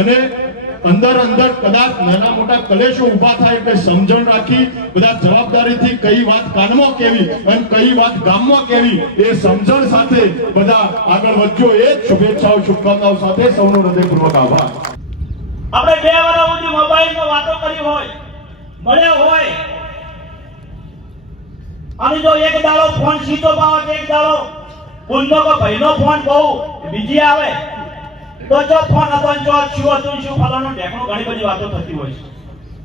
અને અંદર કદાચ નાના મોટા કલેશો ઊભા થાય એટલે સમજણ રાખી બધા જવાબદારીથી કઈ વાત કાનમાં કેવી અને કઈ વાત ગામમાં કેવી એ સમજણ સાથે બધા આગળ વધજો. એ શુભેચ્છાઓ શુભકામનાઓ સાથે સૌનો હૃદયપૂર્વક આભાર. આપણે 2 વર્ષ સુધી મોબાઈલમાં વાતો કરી હોય, મળ્યા હોય, અને જો એક દાડો ફોન સીધો પાવ, એક દાડો પુનનો કે ભાઈનો ફોન બહુ બીજી આવે તો જો ફોન હતો જો શું હતું શું ફલાણું ઢેકણું ઘણી બધી વાતો થતી હોય છે.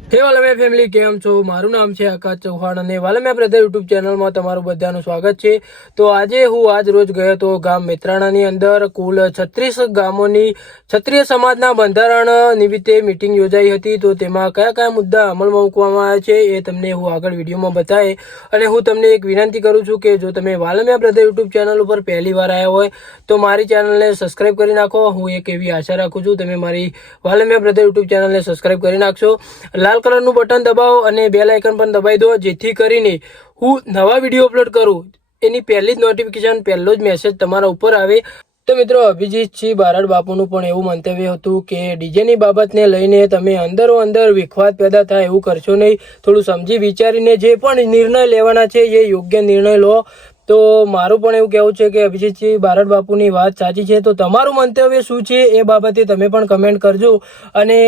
હે વાલમિયા ફેમિલી, કેમ છો? મારું નામ છે આકાશ ચૌહાણ અને વાલમિયા બ્રધર યુટ્યુબ ચેનલમાં તમારું બધાનું સ્વાગત છે. તો આજે હું આજ રોજ ગયો હતો ગામ મેત્રાણાની અંદર. કુલ 36 ગામોની ક્ષત્રિય સમાજના બંધારણ નિમિત્તે મીટિંગ યોજાઈ હતી. તો તેમાં કયા કયા મુદ્દા અમલમાં મૂકવામાં આવ્યા છે એ તમને હું આગળ વિડીયોમાં બતાવે. અને હું તમને એક વિનંતી કરું છું કે જો તમે વાલમિયા બ્રધર યુટ્યુબ ચેનલ ઉપર પહેલી વાર આવ્યા હોય તો મારી ચેનલને સબસ્ક્રાઈબ કરી નાખો. હું એક એવી આશા રાખું છું તમે મારી વાલમિયા બ્રધર યુટ્યુબ ચેનલને સબસ્ક્રાઈબ કરી નાખશો. લાલ કલરનું બટન દબાવો અને બેલ આઇકન પણ દબાવી દો, જેથી કરીને હું નવા વિડીયો અપલોડ કરું એની પહેલી જ નોટિફિકેશન, પહેલો જ મેસેજ તમારા ઉપર આવે. તો મિત્રો, અભિજીતસિંહ બારડ બાપુનું પણ એવું મંતવ્ય હતું કે ડીજેની બાબતને લઈને તમે અંદર વિખવાદ પેદા થાય એવું કરશો નહીં. થોડું સમજી વિચારીને જે પણ નિર્ણય લેવાના છે એ યોગ્ય નિર્ણય લો. તો મારું પણ એવું કહેવું છે કે અભિજીતસિંહ બારડ બાપુની વાત સાચી છે. તો તમારું મંતવ્ય શું છે એ બાબતે તમે પણ કમેન્ટ કરજો. અને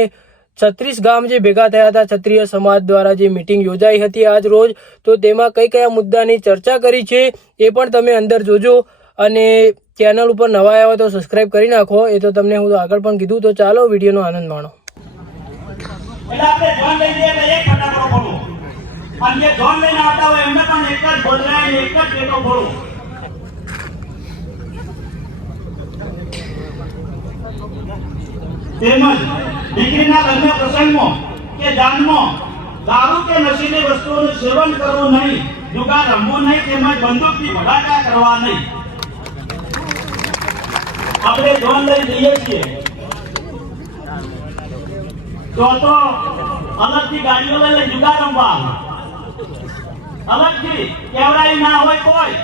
36 ગામ જે ભેગા થયા હતા ક્ષત્રિય સમાજ દ્વારા જે મીટિંગ યોજાઈ હતી આજ રોજ, તો તેમાં કયા મુદ્દાની ચર્ચા કરી છે એ પણ તમે અંદર જોજો. અને ચેનલ ઉપર નવા આવ્યા હોય તો સબસ્ક્રાઇબ કરી નાખો. એ તો તમને હું આગળ પણ કીધું. તો ચાલો વિડીયોનો આનંદ માણો. એટલે આપણે જોન લઈ લઈએ એટલે એક ફટાકડો ફોડો, અને જે જોન લઈને આવતા હોય એમને પણ એક જ બોલરાય ને એક જ પેટો ફોડો. તેમજ દીકરીના લગ્ન પ્રસંગમાં કે દાનમાં દારૂ કે નશીલી વસ્તુઓનું સેવન કરવું નહીં, જુગાર રમવું નહીં, તેમજ બંદૂકથી ભડાકા કરવા નહીં. આપણે જોન લઈ જઈએ છીએ તો અલગથી ગાડીઓ લઈ જુગાર રમવા અલગથી કેવડાઈ ના હોય કોઈ.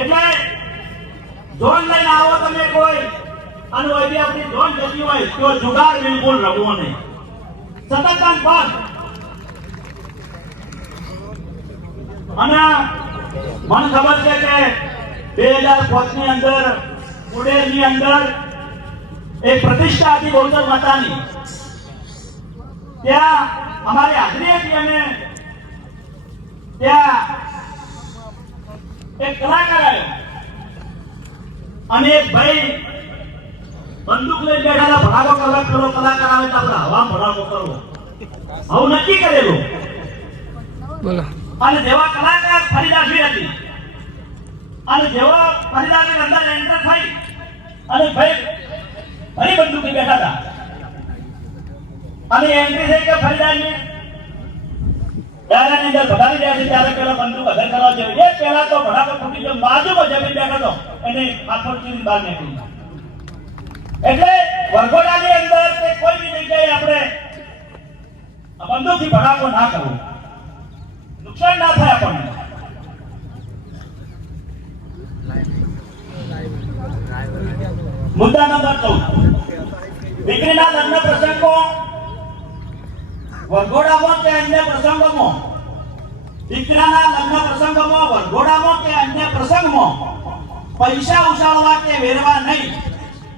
એટલે જોન લઈને આવો તમે કોઈ, અને ઓલી આપણી જોન જતી હોય તો જુગાર બિલકુલ રમવો નહીં. સતત બંધ. અને મને ખબર છે કે 2005 ની અંદર ઉડેરની અંદર એક પ્રતિષ્ઠા હતી બહુચર માતાની. ત્યાં અમારી હાજરી હતી અને ત્યાં એક કલાકાર આવ્યો અને એક ભાઈ બંદૂક લઈને બેઠા હતા. ભડાકો કરવા પેલો કલાકાર આવે તો આપણે હવા ભડાકો કરવો આવું નક્કી કરેલું. બોલો. અને જેવા કલાકાર ફરીદાસી હતી અને જેવો ફરીદાસી અંદર એન્ટર થઈ અને ભાઈ ફરી બંદૂકી બેઠા હતા અને એન્ટ્રી થઈ કે ફરીદાસી દાદાની અંદર ભગાડી રહ્યા છે ત્યારે પેલા બંદૂક અધર કરવા જેવી. એ પહેલા તો ભડાકો ફૂટી ગયો, બાજુમાં જમીન બેઠો હતો એને હાથો ચીરી બહાર નીકળી. એટલે વરઘોડાની અંદર કે કોઈ બી જગ્યાએ આપણે બંદૂકથી ભડાકો ના કરવો, નુકસાન ના થાય આપણને. મુદ્દા નંબર 14, દીકરીના લગ્ન પ્રસંગમાં વરઘોડામાં કે અન્ય પ્રસંગોમાં, દીકરાના લગ્ન પ્રસંગોમાં વરઘોડામાં કે અન્ય પ્રસંગમાં પૈસા ઉછાળવા કે વેરવા નહીં,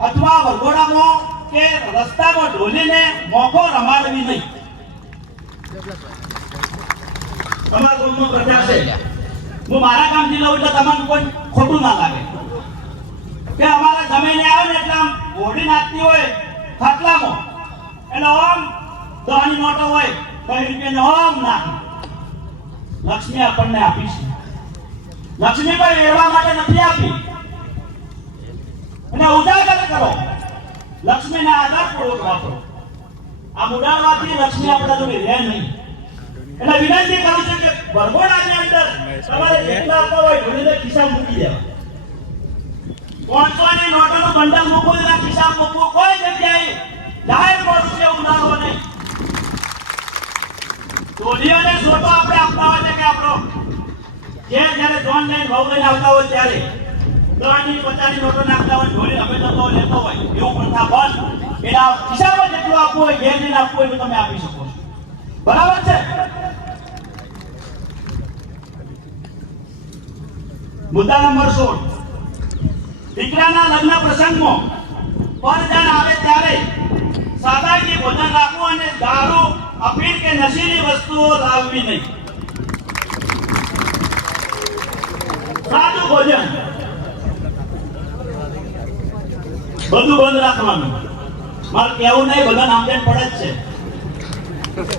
અથવા વરઘોડામાં કે રસ્તામાં ઢોલીને મોખો રમાડવી નહીં. તમારા ગામમાં પ્રજા છે, હું મારા ગામથી લઉં એટલે તમને કોઈ ખોટું ના લાગે કે અમારા જમીને આવે ને એટલે આમ ઘોડી નાખતી હોય ખાટલામાં એટલે ઓમ 10 ની નોટો હોય 10 રૂપિયાની ઓમ નાખી. લક્ષ્મી આપણને આપી છે, લક્ષ્મી પણ વેરવા માટે નથી આપી. અને ઉજાગર કરો, લક્ષ્મીના આધારપૂર્વક વાપરો. આ ઉડાડવાથી લક્ષ્મી આપણા જોડે રહે નહીં. એટલે વિનંતી કરું છું કે વરઘોડાની અંદર તમારે જેટલા આપવા હોય ઘોડીને ખિસ્સામાં મૂકી દેવા. 500 ની નોટોનું બંડલ મૂકો, એના ખિસ્સામાં મૂકવું, કોઈ જગ્યાએ જાહેર માણસ છે ઉડાડવો નહીં. ટોલીઓને સોટો આપણે આપતા હોય છે કે આપણો જ્યારે જોન લઈને ભાવ લઈને આવતા હોય ત્યારે 3 ની 50 ની નોટો નાખતા હોય, ઢોળી અમે તો લેતો હોય એવું પ્રથા બંધ. એના ખિસ્સામાં જેટલું આપવું હોય, ઘેર જઈને આપવું હોય તો તમે આપી શકો છો. બરાબર છે? મુદ્દા નંબર 16, દીકરાના લગ્ન પ્રસંગમાં પરજાન આવે ત્યારે સાદાગી ભોજન રાખવું અને દારૂ, અફીણ કે નશીલી વસ્તુઓ લાવવી નહીં. સાદું ભોજન બધું બંધ રાખવાનું. મારે કેવું નહીં, બધા નામદેન પડે જ છે.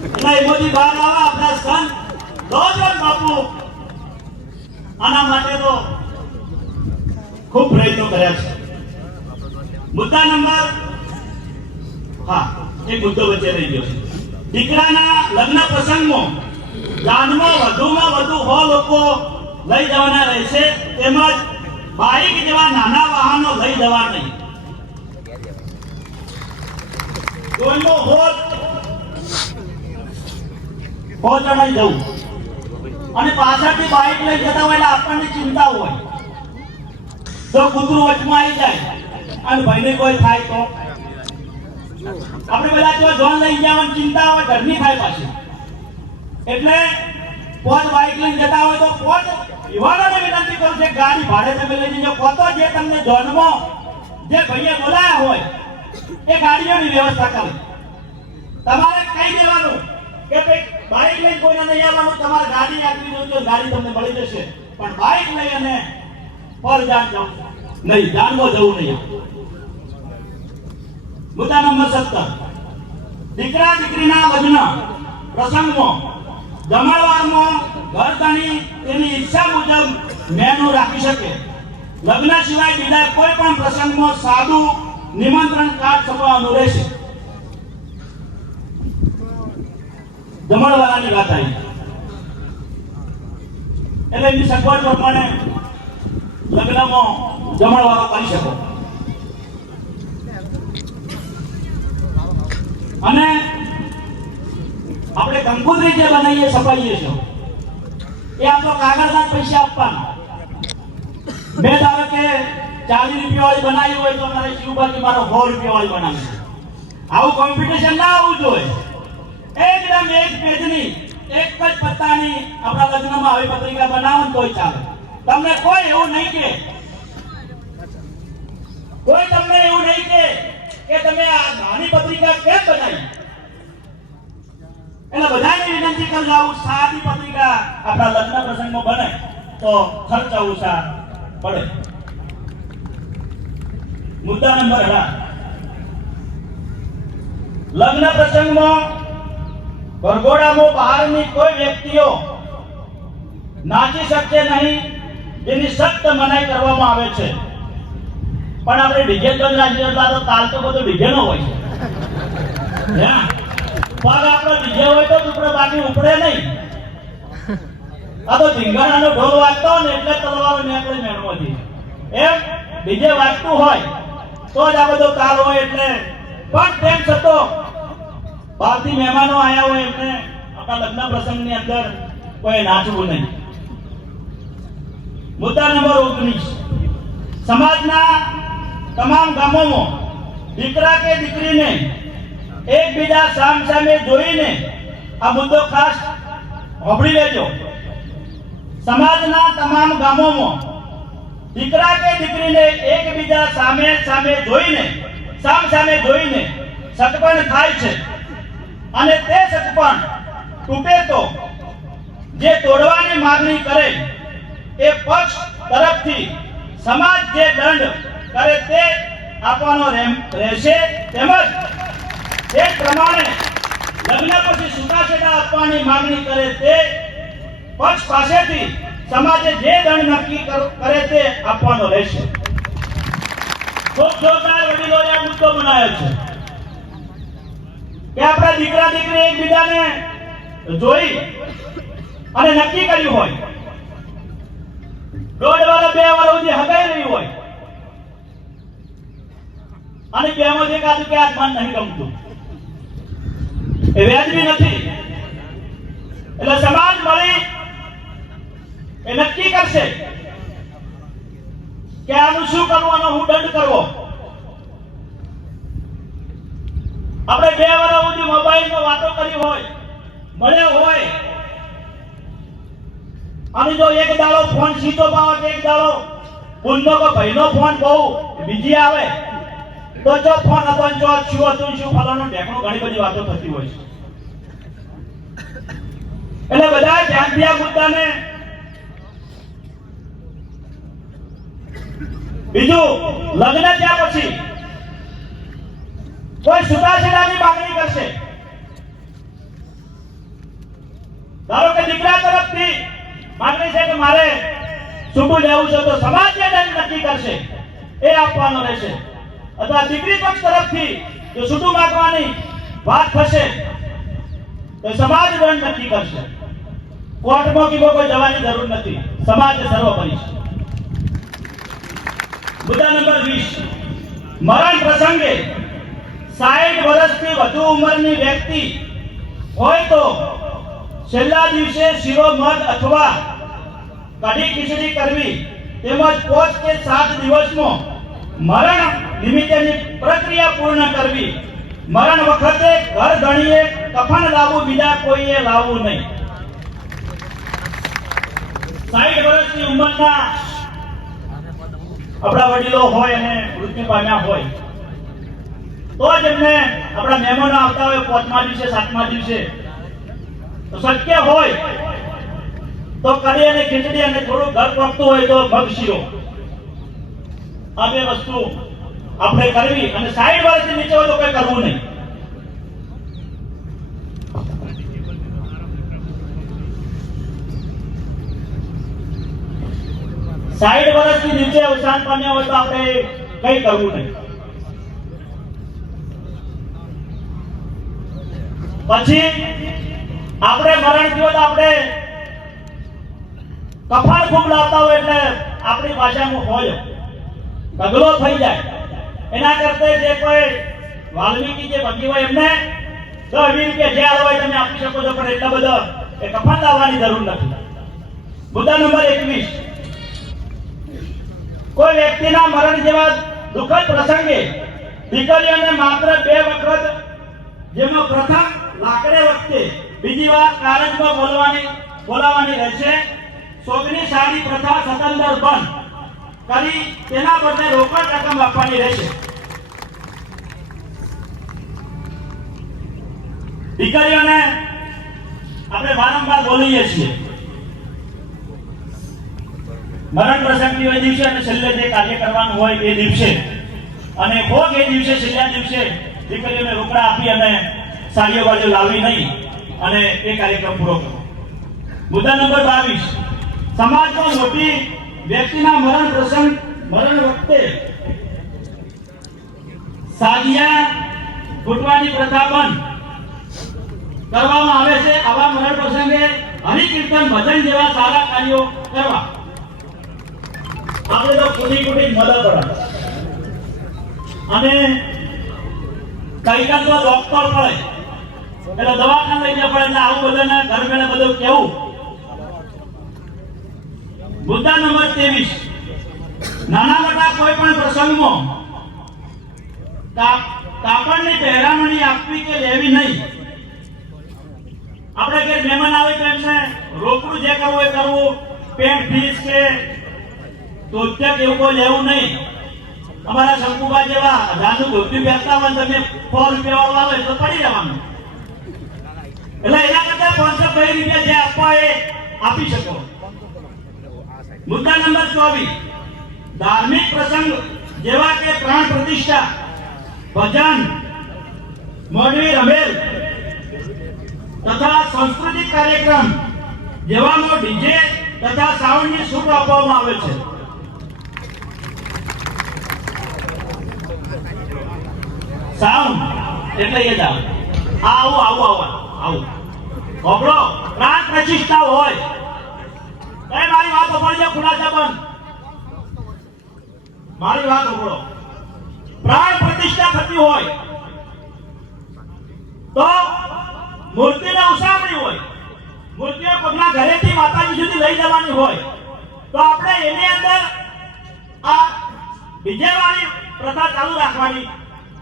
એટલે એમાંથી બહાર આવા આપણા સંત દોષવંત બાપુ આના માટે તો ખૂબ પ્રયત્નો કર્યા છે. મુદ્દા નંબર, હા, એક મુદ્દો વચ્ચે રહી ગયો છે. દીકરાના લગ્ન પ્રસંગમાં જાનમાં વધુમાં વધુ 100 લોકો લઈ જવાના રહેશે, તેમજ બાઇક જેવા નાના વાહનો લઈ જવા નહીં. કોઈનો હોત પહોંચાડી જવું અને પાછળથી બાઇક લઈ જતા હોય એટલે આપણને ચિંતા હોય, જો કૂતરું વચમાં આવી જાય અને ભાઈને કોઈ થાય તો આપણે બધા જો જોન લઈ જવાની ચિંતા હોય, ઘરની થાય પાછી. એટલે પોત બાઇક લઈને જતા હોય તો પોત યુવાનોને વિનંતી કરું છે, ગાડી ભાડે તમે લઈ જજો. પોતો જે તમને જોનમાં જે ભાઈએ બોલાયા હોય એ ગાડીઓની વ્યવસ્થા કરે. તમારે કહી દેવાનું કે ભાઈ બાઇક લઈને કોઈને નહીં આવવાનું, તમારે ગાડી આપવી જોઈએ, ગાડી તમને મળી જશે, પણ બાઇક લઈ અને પરજાન જવું નહીં, જાનમાં જવું નહીં. મુદ્દા નંબર 17, દીકરા દીકરીના લગ્ન પ્રસંગમાં જમણવારમાં ઘરધણી તેની ઈચ્છા મુજબ મેનુ રાખી શકે. લગ્ન સિવાય બીજા કોઈ પણ પ્રસંગમાં સાદું નિમંત્રણ કાર્ડ છપાવવાનું રહેશે. જમણવારાની વાત આવી એટલે એની સગવડ પ્રમાણે લગ્નમાં જમણવારો કરી શકો. અને આપણે કંકોત્રી જે બનાવીએ છપાઈએ છીએ એ આપણો કાગળના પૈસા આપવાના. મેં ધારો કે 40 રૂપિયા વાળી બનાવી હોય તો મારે શિવભાજી મારો 100 રૂપિયા વાળી બનાવી. આવું કોમ્પિટિશન ના આવવું જોઈએ. એકદમ એક પેજની એક જ પત્તાની આપણા લગ્નમાં આવી પત્રિકા બનાવો ને તોય ચાલે. તમને કોઈ એવું નહીં કે તમે આ નાની પત્રિકા કેમ બનાવી. એટલે બધાને વિનંતી કરજો, આવું સાદી પત્રિકા આપણા લગ્ન પ્રસંગમાં બને તો ખર્ચ ઓછા પડે. મુદ્દા નંબર 18, લગ્ન પ્રસંગમાં વરઘોડામાં બહારની કોઈ વ્યક્તિઓ નાચી શકશે નહીં, જેની સખ્ત મનાઈ કરવામાં આવે છે. પણ આપણે ડીજે બંધ રાખી તો તાલ તો બધું ડીજે નો હોય છે. પગ આપણો ડીજે હોય તો ઉપડે, બાકી ઉપડે નહીં. આ તો ધીંગાણાનો ઢોલ વાગતો હોય ને એટલે તલવારો નીકળે મેળમાંથી. એમ ડીજે વાગતું હોય તો જ આ બધો તાલ હોય. એટલે પણ તેમ છતાં બહારથી મહેમાનો આવ્યા હોય એમને આપણા લગ્ન પ્રસંગની અંદર કોઈ નાચવું નહીં. મુદ્દા નંબર 19, સમાજના તમામ ગામોમાં દીકરા કે દીકરીને એકબીજા સામસામે જોઈને, આ મુદ્દો ખાસ સાંભળી લેજો, સમાજના તમામ ગામોમાં દીકરા કે દીકરીને એકબીજા સામસામે જોઈને સગપણ થાય છે. અને તે સગપણ તૂટે તો જે તોડવાની માંગણી કરે એ પક્ષ તરફથી સમાજ જે દંડ કરે તે આપવાનો રહેશે. તેમજ તે પ્રમાણે લગ્ન પછી છૂટાછેડા આપવાની માંગણી કરે તે પક્ષ પાસેથી સમાજે જે દંડ નક્કી કરે તે આપવાનો રહેશે. ખૂબ જોરદાર વડીલોએ આ મુદ્દો બનાવ્યો છે કે આપણા દીકરા દીકરી એકબીજાને જોઈ અને નક્કી કર્યું હોય, 1.5 વર્ષ 2 વર્ષ સુધી હગાઈ રહી હોય અને બેમાંથી એકાદું કે આ મન નહીં ગમતું, એ વ્યાજબી નથી. એટલે સમાજ મળી એ નક્કી કરશે કે આનું શું કરવાનું, હું દંડ કરવો. આપણે 2 વર્ષ સુધી મોબાઈલમાં વાતો કરી હોય, મળ્યો હોય, અને જો એક દાડો ફોન સીધો પાવે, એક દાડો બુનનો કે ભાઈનો ફોન બહુ બીજી આવે, તો જો ફોન હતો જો શું હતું શું ફલાણું ઢેકણું ઘણી બધી વાતો થતી હોય છે. એટલે બધા ધ્યાનથી આ મુદ્દાને. બીજું, લગ્ન થયા પછી કોઈ છૂટાછેડાની માંગણી કરશે. ધારો કે દીકરા તરફથી માંગણી છે કે મારે છૂટું લેવું છે, તો સમાજ જે દંડ નક્કી કરશે એ આપવાનો રહેશે. અથવા દીકરી પક્ષ તરફથી જો છૂટું માંગવાની વાત થશે તો સમાજ દંડ નક્કી કરશે. કોર્ટમાં કે કોઈ જવાની જરૂર નથી, સમાજ સર્વોપરી છે. મુદ્દા નંબર 20, મરણ પ્રસંગે 60 વર્ષથી વધુ ઉંમરની વ્યક્તિ હોય તો છેલ્લા દિવસે શીરો મધ અથવા કઢી ખીચડી કરવી, તેમજ 5 કે 7 દિવસમાં મરણ નિમિત્તેની પ્રક્રિયા પૂર્ણ કરવી. મરણ વખતે ઘર ધણીએ કફન લાવવું, બીજા કોઈએ લાવવું નહીં. 60 વર્ષની ઉંમરના આપણા વડીલો હોય અને મૃત્યુ પામ્યા હોય તો જ એમને આપણા મહેમાનો આવતા હોય 5મા દિવસે 7મા દિવસે, તો શક્ય હોય તો કઢી અને ખીચડી અને થોડું ઘર પકતું હોય તો મગ શીરો, આ 2 વસ્તુ આપણે કરવી. અને 60 વર્ષથી નીચે હોય તો કંઈ કરવું નહીં. સાઈડ વર્ષથી નીચે અવસાન પામ્યા હોય તો આપણે કંઈ કરવું નહીં. પછી આપણે મરણ થયું તો આપણે કફન ખૂબ લાવતા હોય એટલે આપણી ભાષામાં હોય ઢગલો થઈ જાય. એના કરતા જે કોઈ વાલ્મીકી જે ભગી હોય એમને 10-20 રૂપિયા જે હોય તમે આપી શકો છો, પણ એટલા બધા એ કફન લાવવાની જરૂર નથી. મુદ્દા નંબર 21, કોઈ વ્યક્તિના મરણ જેવા દુઃખદ પ્રસંગે દીકરીઓને માત્ર 2 વખત, જેમાં પ્રથમ લાકડે વખતે, બીજી વાર કારજમાં બોલાવવાની રહેશે. સોગની સાડી પ્રથા સતંદર બંધ કરી તેના બદલે રોકડ રકમ આપવાની રહેશે. દીકરીઓને આપણે વારંવાર બોલીએ છીએ મરણ પ્રસંગની હોય દિવસે અને છેલ્લે જે કાર્ય કરવાનું હોય એ દિવસે, અને ભોગ એ દિવસે, છેલ્લા દિવસે દીકરીઓને રોકડા આપી અને સાડીઓ બાજુ લાવવી નહીં અને એ કાર્યક્રમ પૂરો કરો. મુદ્દા નંબર 22, સમાજમાં મોટી વ્યક્તિના મરણ વખતે સાજિયા ફૂટવાની પ્રથા બંધ કરવામાં આવે છે. આવા મરણ પ્રસંગે હરિકીર્તન, ભજન જેવા સારા કાર્યો કરવા. આપણે તો કુટી મદદ પડે અને કઈ તો ડોક્ટર પડે એટલે દવાખાને લઈ જવા પડે, એટલે આવું બધાને ઘર બેઠા બધું કેવું. મુદ્દા નંબર 23, નાના મોટા કોઈ પણ પ્રસંગમાં કાપડની પહેરામણી આપવી કે લેવી નહીં. આપણે કે મહેમાન આવે તો એમને રોકડું જે કરવું એ કરવું, પેન્ટ ફીસ કે તોત્યા કે એવું કોઈ લેવું નહીં. અમારા શંકુબા જેવા 1000 ધોતી પહેરતા હોય તમે 100 રૂપિયા વાળો આવે તો પડી જવાનું. એટલે એના કરતા 502 રૂપિયા જે આપવા એ આપી શકો. મુદ્દા નંબર 24, ધાર્મિક પ્રસંગ જેવા કે પ્રાણ પ્રતિષ્ઠા, ભજન, મોડવી રમેલ તથા સાંસ્કૃતિક કાર્યક્રમ જેવામાં ડીજે તથા સાઉન્ડની છૂટ આપવામાં આવે છે. સાઉન્ડ એટલે એ જ આવે. આવું ખબરો પ્રાણ પ્રતિષ્ઠા હોય તો મારી વાત સાંભળજો, ખુલાસા બંધ. મારી વાત સાંભળો. પ્રાણ પ્રતિષ્ઠા થતી હોય તો મૂર્તિને ઉસામણી હોય, મૂર્તિઓ કોઈના ઘરેથી માતાજી સુધી લઈ જવાની હોય તો આપણે એની અંદર આ ડીજે વાળી પ્રથા ચાલુ રાખવાની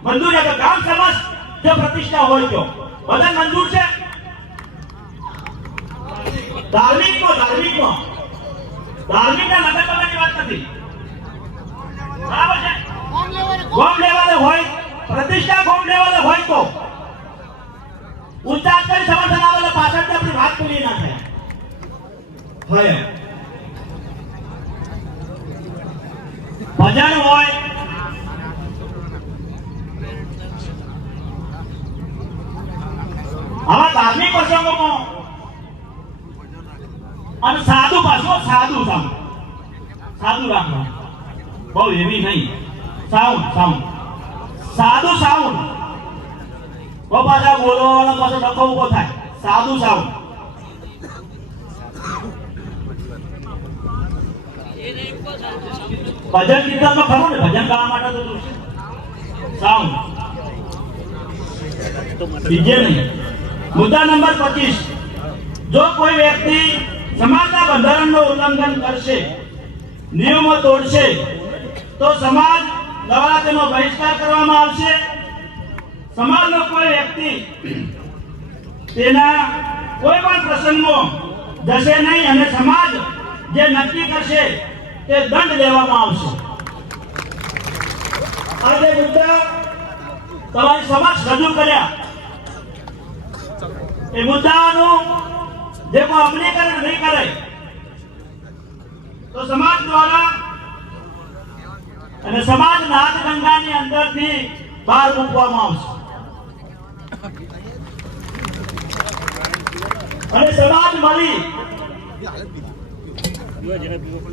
મંજૂરી. ગામ સમાજ જે પ્રતિષ્ઠા હોય તો બધા મંજૂર છે. ધાર્મિકમાં નગરપાલિકાની વાત નથી, બરાબર છે. ગોમ લેવલે હોય પ્રતિષ્ઠા, ગોમ લેવલે હોય તો ઊંચા કરી સમર્થન આવેલા પાછળથી આપણી વાત પૂરી ના થાય. હોય ભજન હોય, આવા ધાર્મિક પ્રસંગોમાં અને સાદું પાછું સાદું રાખવું, બહુ એવી નહીં. સાદું સાઉન્ડ બહુ પાછા બોલો અને પાછો ડખો ઉભો થાય. સાદું સાઉન્ડ ભજન કીર્તનમાં ખરું ને, ભજન ગાવા માટે તો સાઉન્ડ બીજે નહીં. મુદ્દા નંબર 25, જો કોઈ વ્યક્તિ સમાજના બંધારણનું ઉલ્લંઘન કરશે, નિયમો તોડશે, તો સમાજ દ્વારા તેનો બહિષ્કાર કરવામાં આવશે. સમાજનો કોઈ વ્યક્તિ તેના કોઈ પણ પ્રસંગમાં જશે નહીં અને સમાજ જે નક્કી કરશે તે દંડ લેવામાં આવશે. આ જે મુદ્દા તમારી સમક્ષ રજૂ કર્યા, એ મુદ્દાનું જે કોઈ અમલીકરણ નહીં કરે તો સમાજ દ્વારા અને સમાજ નાથ ગંગાની અંદરથી બહાર મૂકવામાં આવશે. અને સમાજ મળી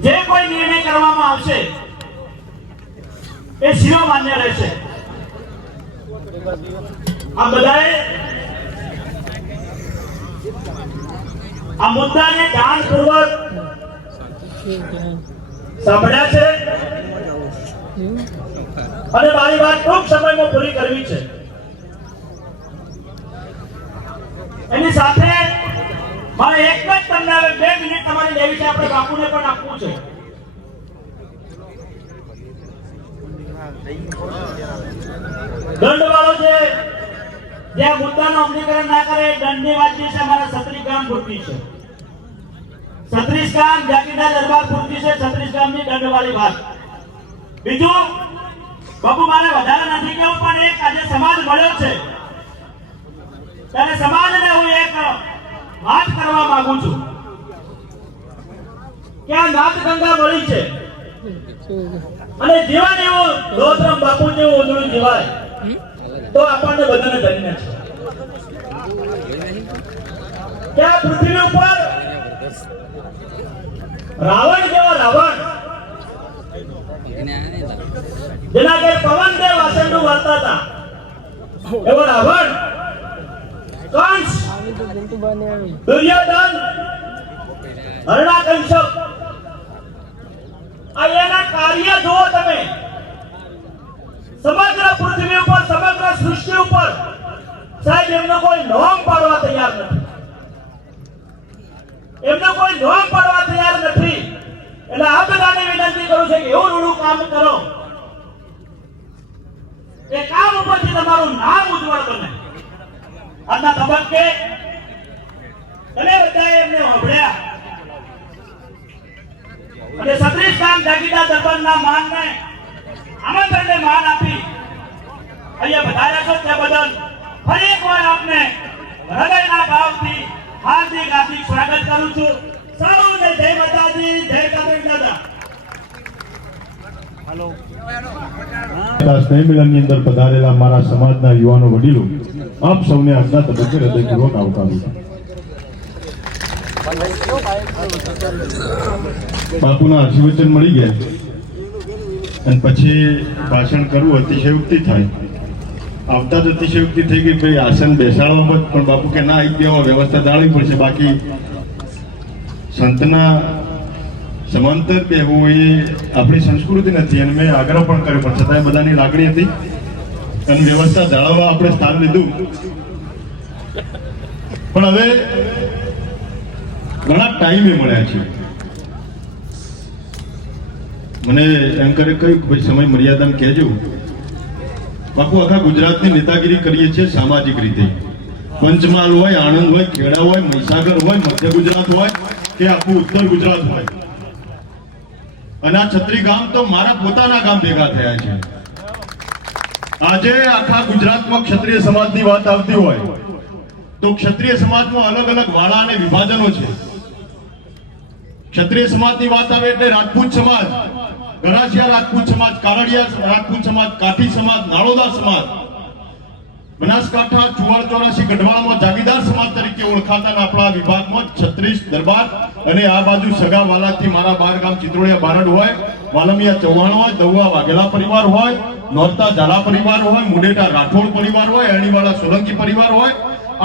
જે કોઈ નિર્ણય કરવામાં આવશે એ શિરો માન્ય રહેશે. આ બધાએ આ મુદ્દાને ધ્યાનપૂર્વક સાંભળ્યા છે અને મારી વાત ટૂંક સમયમાં પૂરી કરવી છે. એની સાથે મારે એક જ તમને હવે 2 મિનિટ તમારી લેવી છે. આપણે બાપુને પણ આપવું છે. દંડવાળો જે મુદ્દાનું અમલીકરણ ના કરે, દંડની વાત છે. અમારા 36 ગામ પૂરતી છે. 36 ગામ જાગીરદાર દરબાર પૂરતી છે. 36 ગામની દંડવાળી વાત. બીજું બાપુ મારે વધારે નથી કેવું, પણ એક આજે સમાજ મળ્યો છે ત્યારે સમાજને હું એક વાત કરવા માંગુ છું કે આ નાથ ગંગા મળી છે અને જીવન એવું રોતરામ બાપુ જેવું ઉજળું જીવાય તો આપણને બધાને ધન્ય છે કે આ પૃથ્વી ઉપર રાવણ જેવો રાવણ, જેના કે પવનદેવ વાસંડુ વાર્તા હતા, એવો રાવણ, કંસ, દુર્યોધન, હરણાકંશપ, આ એના કાર્ય જુઓ તમે. સમગ્ર પૃથ્વી ઉપર, સમગ્ર સૃષ્ટિ ઉપર સાહેબ એમનો કોઈ નોમ પાડવા તૈયાર નથી. એમનો કોઈ નોમ પાડવા તૈયાર નથી. એટલે આ બધાને વિનંતી કરું છું કે એવું રૂડું કામ કરો એ કામ ઉપરથી તમારું નામ ઉજ્જવળ બને. આજના તબક્કે તમે બધાએ એમને સાંભળ્યા અને 36 ગામ જાગીરદાર દરબારના માનને, આમંત્રણને માન આપી અહીંયા વધાર્યા છો તે બદલ ફરી એકવાર આપને હૃદયના ભાવથી હાર્દિક સ્વાગત કરું છું. સૌને જય માતાજી, જય કાબેલ દાદા. સ્નેહ મિલનની અંદર પધારેલા મારા સમાજના યુવાનો વડીલો, આપ સૌને આજના તબક્કે હૃદયપૂર્વક આવકારું છું. બાપુના આશીર્વચન મળી ગયા અને પછી ભાષણ કરવું અતિશયોક્તિ થાય. આવતા જ અતિશયોક્તિ થઈ ગઈ, ભાઈ આસન બેસાડવામાં પણ બાપુ કે ના આવી ગયો, વ્યવસ્થા જાળવી પડશે. બાકી સંતના સમાંતર બેહવું એ આપણી સંસ્કૃતિ નથી અને મેં આગ્રહ પણ કર્યો, પણ છતાંય બધાની લાગણી હતી અને વ્યવસ્થા જાળવવા આપણે સ્થાન લીધું. પણ હવે ઘણા ટાઈમે મળ્યા છે. મને એન્કરે કહ્યું કે ભાઈ સમય મર્યાદામાં કહેજો, બાપુ આખા ગુજરાતની નેતાગીરી કરીએ છીએ સામાજિક રીતે. પંચમહાલ હોય, આણંદ હોય, ખેડા હોય, મહીસાગર હોય, મધ્ય ગુજરાત હોય કે આખું ઉત્તર ગુજરાત હોય, અને આ 36 ગામ તો મારા પોતાના ગામ ભેગા થયા છે. આજે આખા ગુજરાતમાં ક્ષત્રિય સમાજની વાત આવતી હોય તો ક્ષત્રિય સમાજમાં અલગ અલગ વાળા અને વિભાજનો છે. ક્ષત્રિય સમાજની વાત આવે એટલે રાજપૂત સમાજ, ગરાસિયા રાજપૂત સમાજ, કારડિયા રાજપૂત સમાજ, કાઠી સમાજ, નાળોદા સમાજ, બનાસકાંઠા, ચુવાડ, ચોરાસી, ગઢવાલમાં જાગીરદાર સમાજ તરીકે ઓળખાતા આપણા વિભાગમાં 36 દરબાર, અને આ બાજુ સગાવાલાથી મારા 12 ગામ ચિત્રોડિયા બારડ હોય, વાલમિયા ચૌહાણ હોય, દઉવા વાઘેલા પરિવાર હોય, નોરતા ઝાલા પરિવાર હોય, મુડેટા રાઠોડ પરિવાર હોય, અણીવાળા સોલંકી પરિવાર હોય,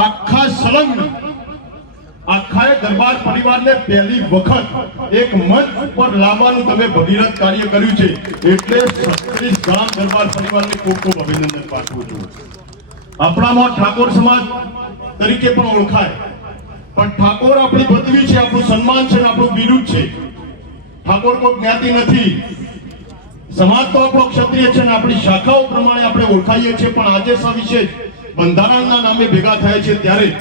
આખા સંલગ્ન આખા દરબાર પરિવારને પહેલી વખત એક મંચ ઉપર લાવવાનું તમે ભગીરથ કાર્ય કર્યું છે. એટલે 36 ગામ દરબાર પરિવારને ખૂબ ખૂબ અભિનંદન પાઠવું છું. આપણામાં ઠાકોર સમાજ તરીકે પણ ઓળખાય, પણ ઠાકોર આપણી પદવી છે, આપણું સન્માન છે, આપણું બિરુદ છે. ઠાકોર કોઈ જ્ઞાતિ નથી. સમાજ તો આપણો ક્ષત્રિય છે ને આપણી શાખાઓ પ્રમાણે આપણે ઓળખાઈએ છીએ. પણ આજે સવિશેષ બંધારણના નામે ભેગા થાય છે ત્યારે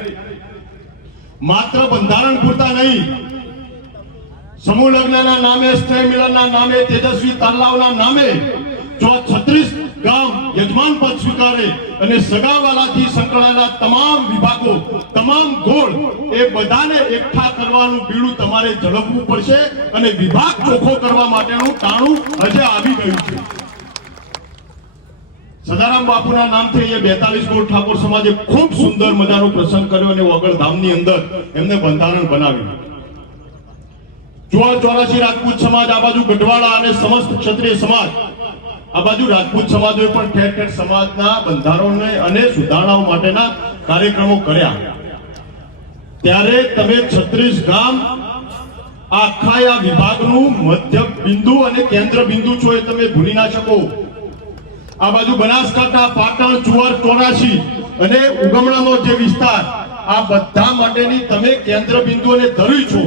માત્ર બંધારણ પૂરતા નહીં, સમૂહ લગ્નના નામે, સ્નેહ મિલનના નામે, તેજસ્વી તાલાવના નામે જો 36 ગામ યજમાન પદ સ્વીકારે અને સગાવાલાથી સંકળાયેલા તમામ વિભાગો, તમામ ગોળ, એ બધાને એકઠા કરવાનું બીડું તમારે ઝડપવું પડશે. અને વિભાગ ચોખ્ખો કરવા માટેનું ટાણું હજે આવી ગયું છે. સદારામ બાપુના નામથી એ 42 ગોળ ઠાકોર સમાજે ખૂબ સુંદર મજાનો પ્રસંગ કર્યો અને વગર ધામની અંદર એમને બંધારણ બનાવ્યું. ચુવાડ, ચોરાસી રાજપૂત સમાજ, આ બાજુ ગઢવાડા અને સમસ્ત ક્ષત્રિય સમાજ, આ બાજુ રાજપૂત સમાજોએ પણ ઠેર ઠેર સમાજના બંધારણને અને સુધારણાઓ માટેના કાર્યક્રમો કર્યા. ત્યારે તમે 36 ગામ આખા આ વિભાગનું મધ્ય બિંદુ અને કેન્દ્ર બિંદુ છો, એ તમે ભૂલી ના શકો. આ બાજુ બનાસકાંઠા, પાટણ, ચુવાડ, ચોરાસી અને ઉગમણાનો જે વિસ્તાર, આ બધા માટેની તમે કેન્દ્ર બિંદુ અને ધરી છો.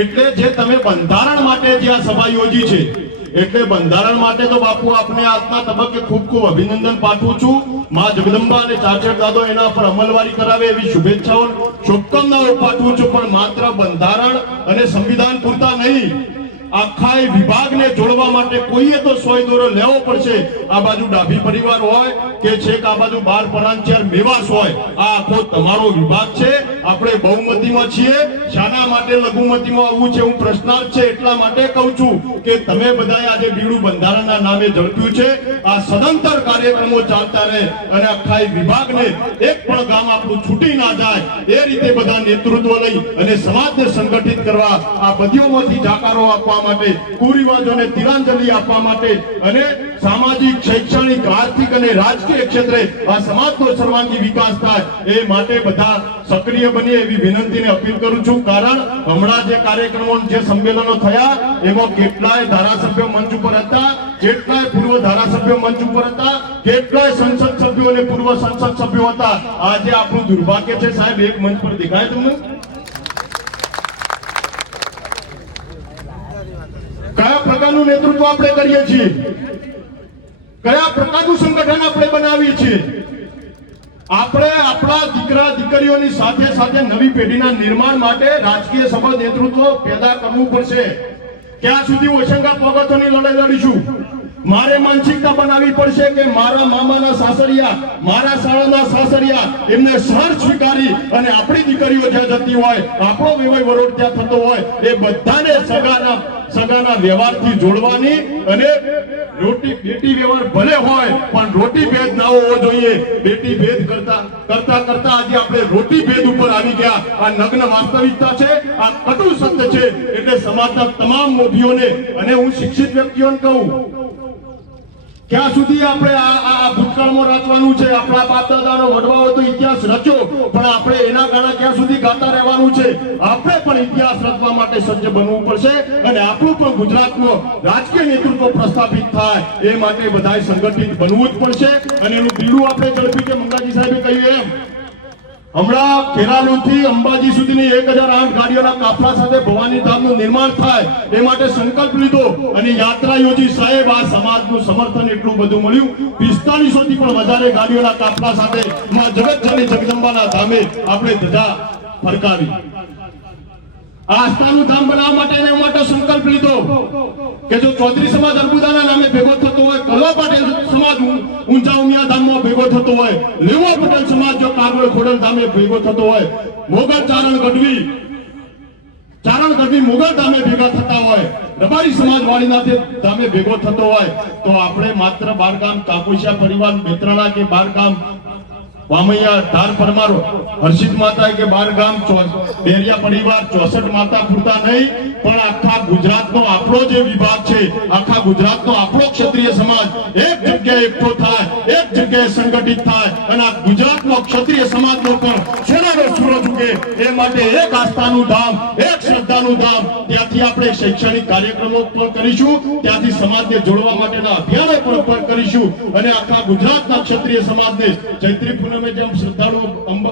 એટલે જે તમે બંધારણ માટે જે આ સભા યોજી છે, એટલે બંધારણ માટે તો બાપુ આપને આજના તબક્કે ખૂબ ખૂબ અભિનંદન પાઠવું છું. માં જગદંબા અને ચાચર દાદો એના પર અમલવારી કરાવે એવી શુભેચ્છાઓ, શુભકામનાઓ પાઠવું છું. પણ માત્ર બંધારણ અને સંવિધાન પૂરતા નહીં, આખા વિભાગને જોડવા માટે કોઈએ તો સોય દોરો લેવો પડશે. આ બાજુ ડાભી પરિવાર હોય કે છેક આ બાજુ 12 પરાંચેર મેવાસ હોય, આ આખો તમારો વિભાગ છે. આપણે બહુમતીમાં છીએ, શાના માટે લઘુમતીમાં આવવું છે હું પ્રશ્નાર્થ છે એટલા માટે કહું છું કે તમે બધાએ આજે બીડું બંધારણના નામે ઝડપ્યું છે. આ સદંતર કાર્યક્રમો ચાલતા રહે અને આખા વિભાગને એક પણ ગામ આપણું છૂટી ના જાય એ રીતે બધા નેતૃત્વ લઈ અને સમાજને સંગઠિત કરવા, આ બધીઓમાંથી જાકારો આપવા માટે, કુરિવાજોને તિલાંજલિ આપવા માટે અને સામાજિક, શૈક્ષણિક, આર્થિક અને રાજકીય ક્ષેત્રે આ સમાજનો સર્વાંગી વિકાસ થાય એ માટે બધા સક્રિય બની એવી વિનંતીને અપીલ કરું છું. કારણ હમણાં જે કાર્યક્રમો, જે સંમેલનો થયા એમાં કેટલાય ધારાસભ્યો મંચ ઉપર હતા, કેટલાય પૂર્વ ધારાસભ્યો મંચ ઉપર હતા, કેટલાય સંસદ સભ્યો અને પૂર્વ સંસદ સભ્યો હતા. આજે આપણું દુર્ભાગ્ય છે સાહેબ, એક મંચ પર દેખાય તમને? કયા પ્રકારનું નેતૃત્વ આપણે કરીએ છીએ, કયા પ્રકારનું સંગઠન આપણે બનાવીએ છીએ? આપણે આપણા દીકરા દીકરીઓની સાથે સાથે નવી પેઢીના નિર્માણ માટે રાજકીય સફળ નેતૃત્વ પેદા કરવું પડશે. ક્યાં સુધી ઓશંકા પગથોની લડાઈ લડીશું? મારે માનસિકતા બનાવવી પડશે કે મારા મામાના સાસરિયા, મારા શાળાના સાસરિયા, એમને સહર સ્વીકારી અને આપણી દીકરીઓ જ્યાં જતી હોય, આપણો વ્યવહાર વરોડ ત્યાં થતો હોય, એ બધાને સગાના વ્યવહારથી જોડવાની અને બેટી વ્યવહાર ભલે હોય પણ રોટી ભેદ ના હોવો જોઈએ. બેટી ભેદ કરતા આજે આપણે રોટી ભેદ ઉપર આવી ગયા. આ નગ્ન વાસ્તવિકતા છે, આ કટુ સત્ય છે. એટલે સમાજના તમામ મોભીઓને અને હું શિક્ષિત વ્યક્તિઓને કહું, ક્યાં સુધી આપણે આ ભૂતકાળમાં રચવાનું છે? આપણા બાપ દાદાનો વડવાઓ તો ઇતિહાસ રચ્યો, પણ આપણે એના ગાણા ક્યાં સુધી ગાતા રહેવાનું છે? આપણે પણ ઇતિહાસ રચવા માટે સજ્જ બનવું પડશે અને આપણું પણ ગુજરાતમાં રાજકીય નેતૃત્વ પ્રસ્થાપિત થાય એ માટે બધાએ સંગઠિત બનવું જ પડશે. અને એનું બીડું આપણે ઝડપી, કે મંગાજી સાહેબે કહ્યું એમ, હમણાં ખેરાલુથી અંબાજી સુધીની 1008 ગાડીઓના કાફલા સાથે ભવાની ધામનું નિર્માણ થાય એ માટે સંકલ્પ લીધો અને યાત્રા યોજી. સાહેબ, આ સમાજનું સમર્થન એટલું બધું મળ્યું, 4500 થી પણ વધારે ગાડીઓના કાફલા સાથે માં જગતજનની જગદંબાના ધામે આપણે ધજા ફરકાવી. આસ્થાનું ધામ બનાવવા માટે એના માટે સંકલ્પ લીધો કે જો ચૌધરી સમાજ અર્બુદાના નામે ભેગો થતો હોય, કલવા પાટેલ સમાજ ઊંચા ઉમિયા ધામમાં ભેગો થતો હોય, લેવા પટેલ સમાજ જો કાગળ ખોડલ ધામે ભેગો થતો હોય, મોગલ ચારણ ગઢવી મોગલ ધામે ભેગા થતા હોય, રબારી સમાજ વાળીનાથ ધામે ભેગો થતો હોય, તો આપણે માત્ર બારગામ કાપુસિયા પરિવાર મિત્રના કે બારગામ વામૈયા ધાર પરમાર હર્ષિત માતા કે બારગામ ડેરિયા પરિવાર 64 માતા પૂરતા નહીં, પણ આખા ગુજરાતનો આપણો જે વિભાગ છે, આખા ગુજરાતનો આપણો ક્ષત્રિય સમાજ એક જગ્યાએ એકઠો થાય, એક જગ્યાએ સંગઠિત થાય અને આ ગુજરાતનો ક્ષત્રિય સમાજનો પણ સોનાનો સૂરજ ઉગે એ માટે એક આસ્થાનું ધામ, એક શ્રદ્ધાનું ધામ. ત્યાંથી આપણે શૈક્ષણિક કાર્યક્રમો પણ કરીશું, ત્યાંથી સમાજને જોડવા માટેના અભિયાનો પણ કરીશું અને આખા ગુજરાતના ક્ષત્રિય સમાજને ચૈત્રી પૂનમે જેમ શ્રદ્ધાળુઓ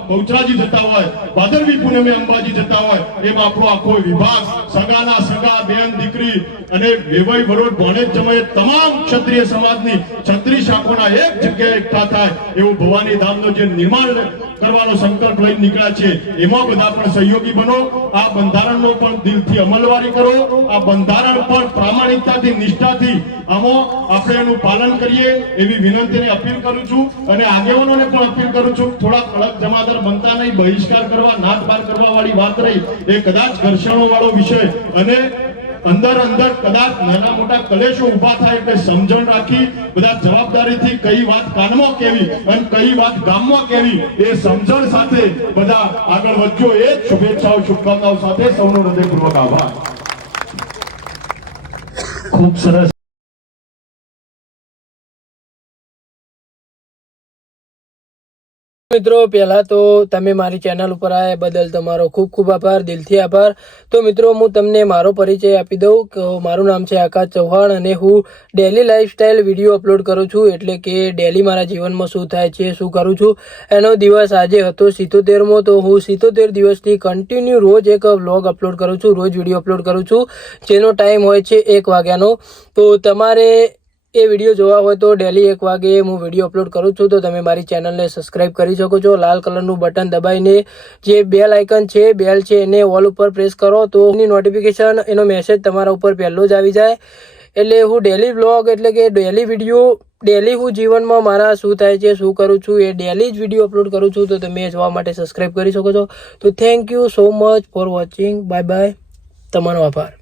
બહુચરાજી જતા હોય, ભાદરવી પૂનમે અંબાજી જતા હોય, એમ આપણો આખો વિભાગ સગાના સગા, બેન દીકરી અને વેવાઈ વરોડ ભણેજ જમાય તમામ ક્ષત્રિય સમાજની 36 શાખોના એક જગ્યાએ એકઠા થાય એવું ભવાની ધામનું જે નિર્માણ કરવાનો સંકલ્પ લઈને નીકળ્યા છે, એમાં બધા પણ સહયોગી બનો. આ બંધારણનો પણ દિલથી અમલવારી કરો. આ બંધારણ પર પ્રામાણિકતાથી, નિષ્ઠાથી આમાં આપણે એનું પાલન કરીએ એવી વિનંતીને અપીલ કરું છું અને આગેવાનોને પણ અપીલ કરું છું. થોડા કડક જમાદાર બનતા નહીં, બહિષ્કાર કરવા, નાક બાર કરવા વાળી વાત રહી એ કદાચ ઘર્ષણો વાળો વિષય અને અંદર કદાચ નાના મોટા કલેશો ઉભા થાય એટલે સમજણ રાખી બધા જવાબદારીથી કઈ વાત કાનમાં કેવી અને કઈ વાત ગામમાં કેવી એ સમજણ સાથે બધા આગળ વધજો. એ જ શુભેચ્છાઓ, શુભકામનાઓ સાથે સૌનો હૃદયપૂર્વક આભાર. ખૂબ સરસ. મિત્રો, પહેલા તો તમે મારી ચેનલ ઉપર આવ્યા બદલ તમારો ખૂબ ખૂબ આભાર, દિલથી આભાર. તો મિત્રો, હું તમને મારો પરિચય આપી દઉં કે મારું નામ છે આકાશ ચૌહાણ અને હું ડેલી લાઈફસ્ટાઈલ વિડીયો અપલોડ કરું છું. એટલે કે ડેલી મારા જીવનમાં શું થાય છે, શું કરું છું. એનો દિવસ આજે હતો 77મો. તો હું 77 દિવસથી કન્ટિન્યુ રોજ એક વ્લોગ અપલોડ કરું છું, રોજ વિડીયો અપલોડ કરું છું, જેનો ટાઈમ હોય છે 1 વાગ્યાનો. તો તમારે એ વિડીયો જોવા હોય તો ડેલી 1 વાગે હું વિડીયો અપલોડ કરું છું. તો તમે મારી ચેનલને સબસ્ક્રાઇબ કરી શકો છો. લાલ કલરનું બટન દબાઈને જે બેલ આઇકન છે, બેલ છે, એને ઓલ ઉપર પ્રેસ કરો તો એની નોટિફિકેશન, એનો મેસેજ તમારા ઉપર પહેલો જ આવી જાય. એટલે હું ડેલી વ્લોગ એટલે કે ડેલી વિડીયો, ડેલી હું જીવનમાં મારા શું થાય છે, શું કરું છું, એ ડેલી જ વિડીયો અપલોડ કરું છું. તો તમે જોવા માટે સબસ્ક્રાઇબ કરી શકો છો. તો thank you so much for watching. Bye bye. તમારો આભાર.